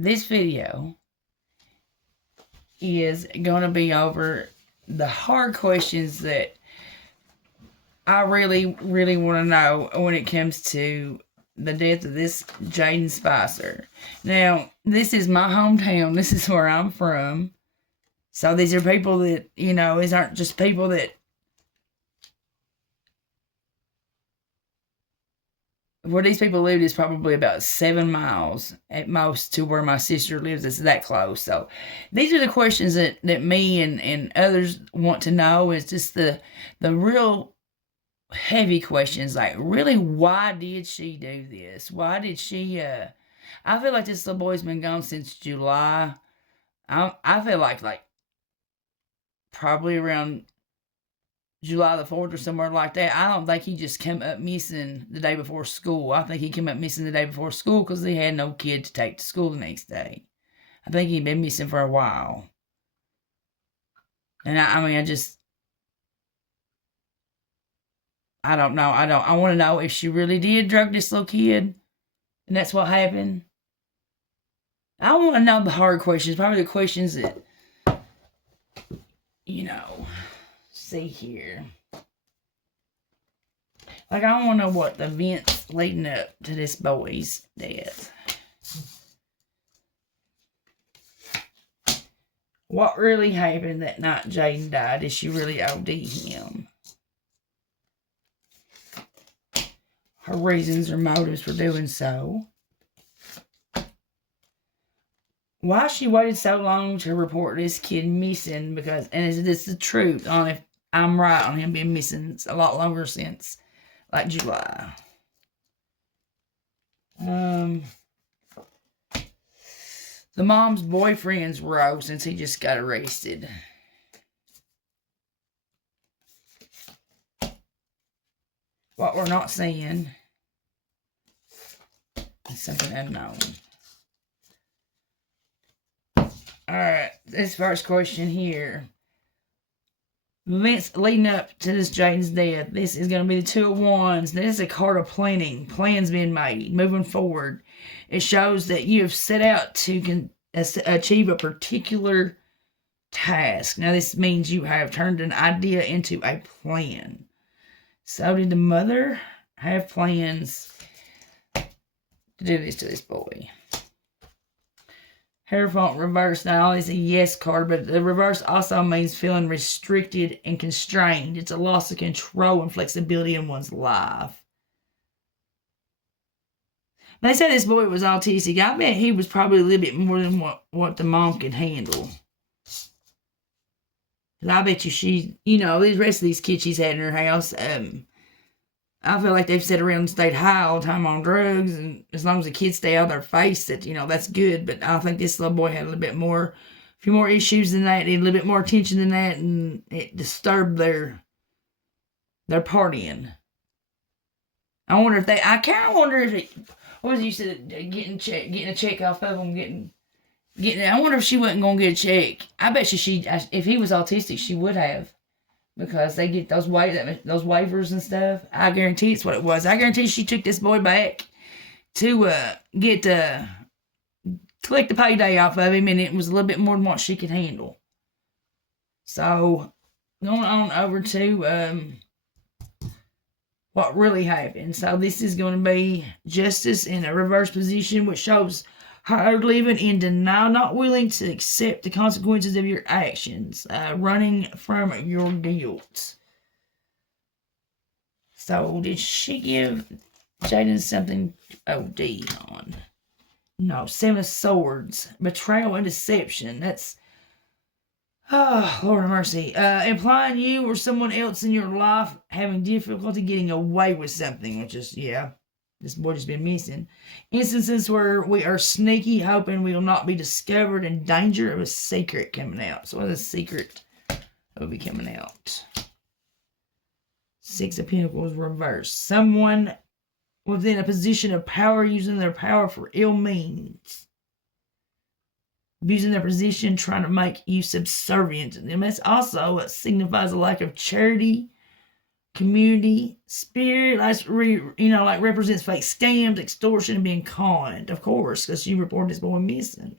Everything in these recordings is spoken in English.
This video is going to be over the hard questions that I really, really want to know when it comes to the death of this Jayden Spicer. Now, this is my hometown. This is where I'm from. So these are people that, these aren't just people that where these people lived is probably about 7 miles at most to where my sister lives. It's that close. So these are the questions that me and others want to know. Is just the real heavy questions, like, really, why did she do this? Why did she I feel like this little boy's been gone since July. I feel like probably around July the 4th or somewhere like that. I don't think he just came up missing the day before school. I think he came up missing the day before school because he had no kid to take to school the next day. I think he'd been missing for a while. And I don't know. I want to know if she really did drug this little kid and that's what happened. I want to know the hard questions, probably the questions that, see here. Like, I want to know what the events leading up to this boy's death. What really happened that night Jayden died? Did she really OD him? Her reasons or motives for doing so. Why she waited so long to report this kid missing? And is this the truth on if I'm right on him being missing a lot longer since, like, July? The mom's boyfriend's row since he just got arrested. What we're not seeing is something unknown. Alright, this first question here. Events leading up to this Jayden's death. This is going to be the Two of Wands. This is a card of planning. Plans being made. Moving forward. It shows that you have set out to achieve a particular task. Now, this means you have turned an idea into a plan. So, did the mother have plans to do this to this boy? Hierophant reverse not only is a yes card, but the reverse also means feeling restricted and constrained. It's a loss of control and flexibility in one's life. They said this boy was autistic. I bet he was probably a little bit more than what the mom could handle. Because I bet you the rest of these kids she's had in her house, I feel like they've sat around and stayed high all the time on drugs, and as long as the kids stay out of their face, that's good. But I think this little boy had a few more issues than that, needed a little bit more attention than that, and it disturbed their partying. I kind of wonder if what was it you said, getting a check off of them, getting. I wonder if she wasn't gonna get a check. I bet you if he was autistic, she would have. Because they get those waivers and stuff. I guarantee it's what it was. I guarantee she took this boy back to collect the payday off of him, and it was a little bit more than what she could handle. So, going on over to what really happened. So, this is going to be justice in a reverse position, which shows her living in denial, not willing to accept the consequences of your actions, running from your guilt. So, did she give Jayden something to OD on? No. 7 of Swords. Betrayal and deception. That's Oh, Lord have mercy. Implying you or someone else in your life having difficulty getting away with something, which is, yeah, this boy just been missing. Instances where we are sneaky, hoping we will not be discovered, in danger of a secret coming out. So what is a secret that will be coming out? Six of Pentacles reversed. Someone within a position of power using their power for ill means. Abusing their position, trying to make you subservient to them. That's also what signifies a lack of charity, community, spirit. Like represents fake scams, extortion, and being conned, of course, because you reported this boy missing.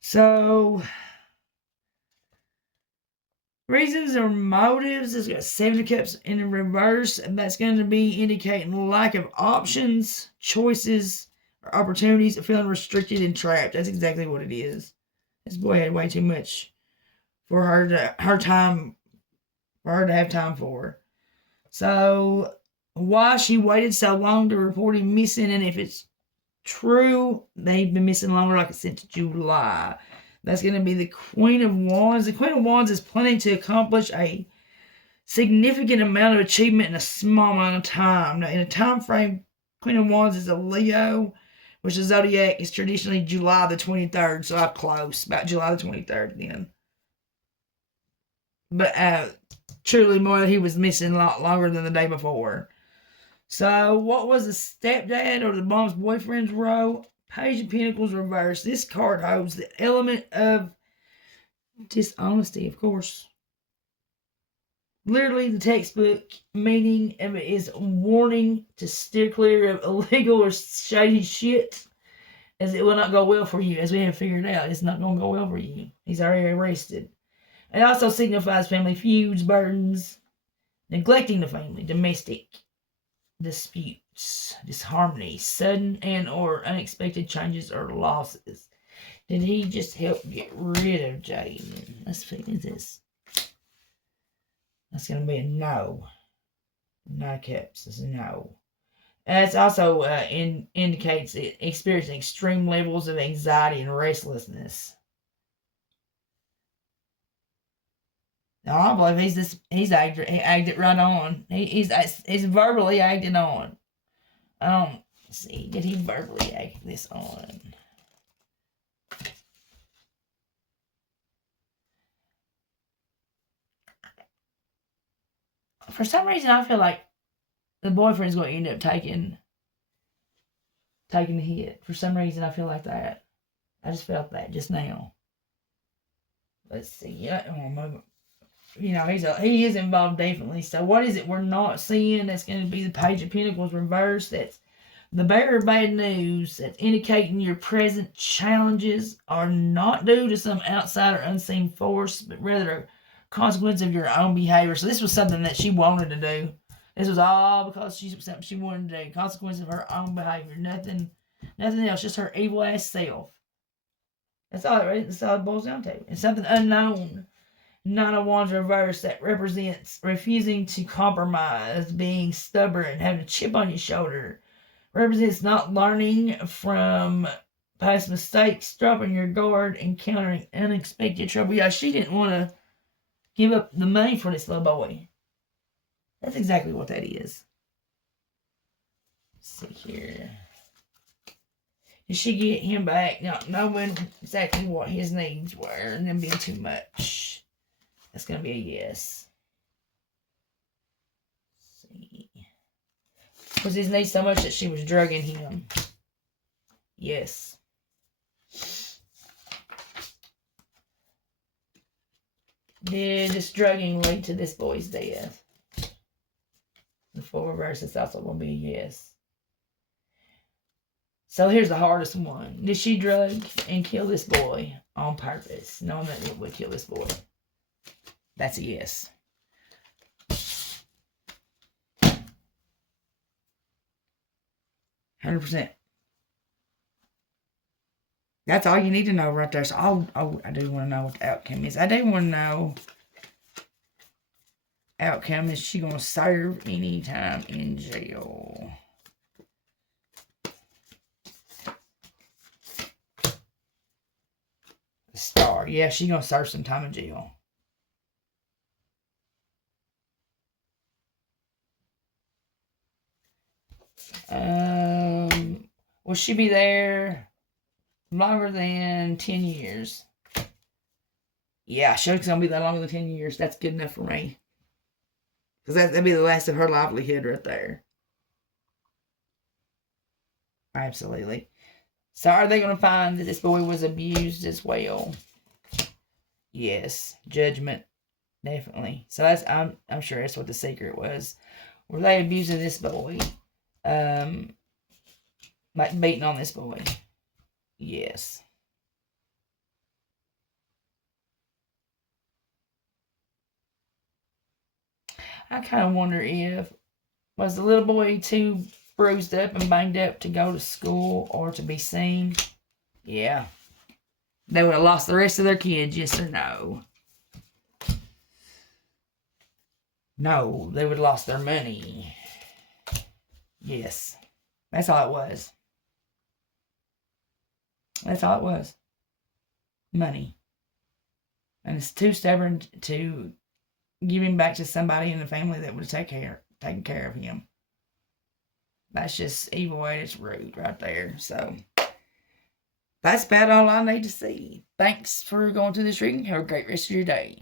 So, reasons or motives. It's got 7 of Cups in reverse, and that's going to be indicating lack of options, choices, or opportunities, feeling restricted and trapped. That's exactly what it is. This boy had way too much for her to have time for. So why she waited so long to report him missing, and if it's true, they've been missing longer, like since July. That's going to be the Queen of Wands. The Queen of Wands is planning to accomplish a significant amount of achievement in a small amount of time. Now, in a time frame, Queen of Wands is a Leo, which the zodiac is traditionally July the 23rd. So I'm close, about July the 23rd then. But truly more, he was missing a lot longer than the day before. So what was the stepdad or the mom's boyfriend's role? Page of Pentacles reversed. This card holds the element of dishonesty, of course. Literally, the textbook meaning of it is warning to steer clear of illegal or shady shit, as it will not go well for you. As we have figured out, it's not going to go well for you. He's already arrested. It also signifies family feuds, burdens, neglecting the family, domestic disputes, disharmony, sudden and or unexpected changes or losses. Did he just help get rid of Jayden? Let's figure this. That's going to be a no. No Cups is a no. It also indicates it experiencing extreme levels of anxiety and restlessness. No, I believe he's acted right on. He's verbally acted on. Let's see, did he verbally act this on? For some reason, I feel like the boyfriend's going to end up taking the hit. For some reason, I feel like that. I just felt that just now. Let's see. He is involved definitely. So what is it we're not seeing? That's going to be the Page of Pentacles reversed. That's the bearer of bad news. That's indicating your present challenges are not due to some outside or unseen force, but rather a consequence of your own behavior. So this was something that she wanted to do. This was all because something she wanted to do. Consequence of her own behavior. Nothing else. Just her evil ass self. That's all it boils down to. It's something unknown. Nine of Wands reverse that represents refusing to compromise, being stubborn, having a chip on your shoulder. Represents not learning from past mistakes, dropping your guard, encountering unexpected trouble. Yeah, she didn't want to give up the money for this little boy. That's exactly what that is. Let's see here. Did she get him back? Not knowing exactly what his needs were and them being too much. That's going to be a yes. Let's see. Was his needs so much that she was drugging him? Yes. Did this drugging lead to this boy's death? The full reverse is also going to be a yes. So here's the hardest one. Did she drug and kill this boy on purpose, knowing that it would kill this boy? That's a yes. %. That's all you need to know right there. So I do want to know what the outcome is. I do want to know outcome. Is she going to serve any time in jail? The Star. Yeah, she's going to serve some time in jail. Will she be there longer than 10 years? Yeah, she's going to be there longer than 10 years. That's good enough for me. Because that'd be the last of her livelihood right there. Absolutely. So are they going to find that this boy was abused as well? Yes. Judgment. Definitely. So that's I'm sure that's what the secret was. Were they abusing this boy? Like beating on this boy? Yes. I kind of wonder if was the little boy too bruised up and banged up to go to school or to be seen? Yeah. They would have lost the rest of their kids, yes or no? No, they would have lost their money. Yes. That's all it was. That's all it was. Money. And it's too stubborn to give him back to somebody in the family that would have taken care of him. That's just evil and it's rude right there. So that's about all I need to see. Thanks for going to this reading. Have a great rest of your day.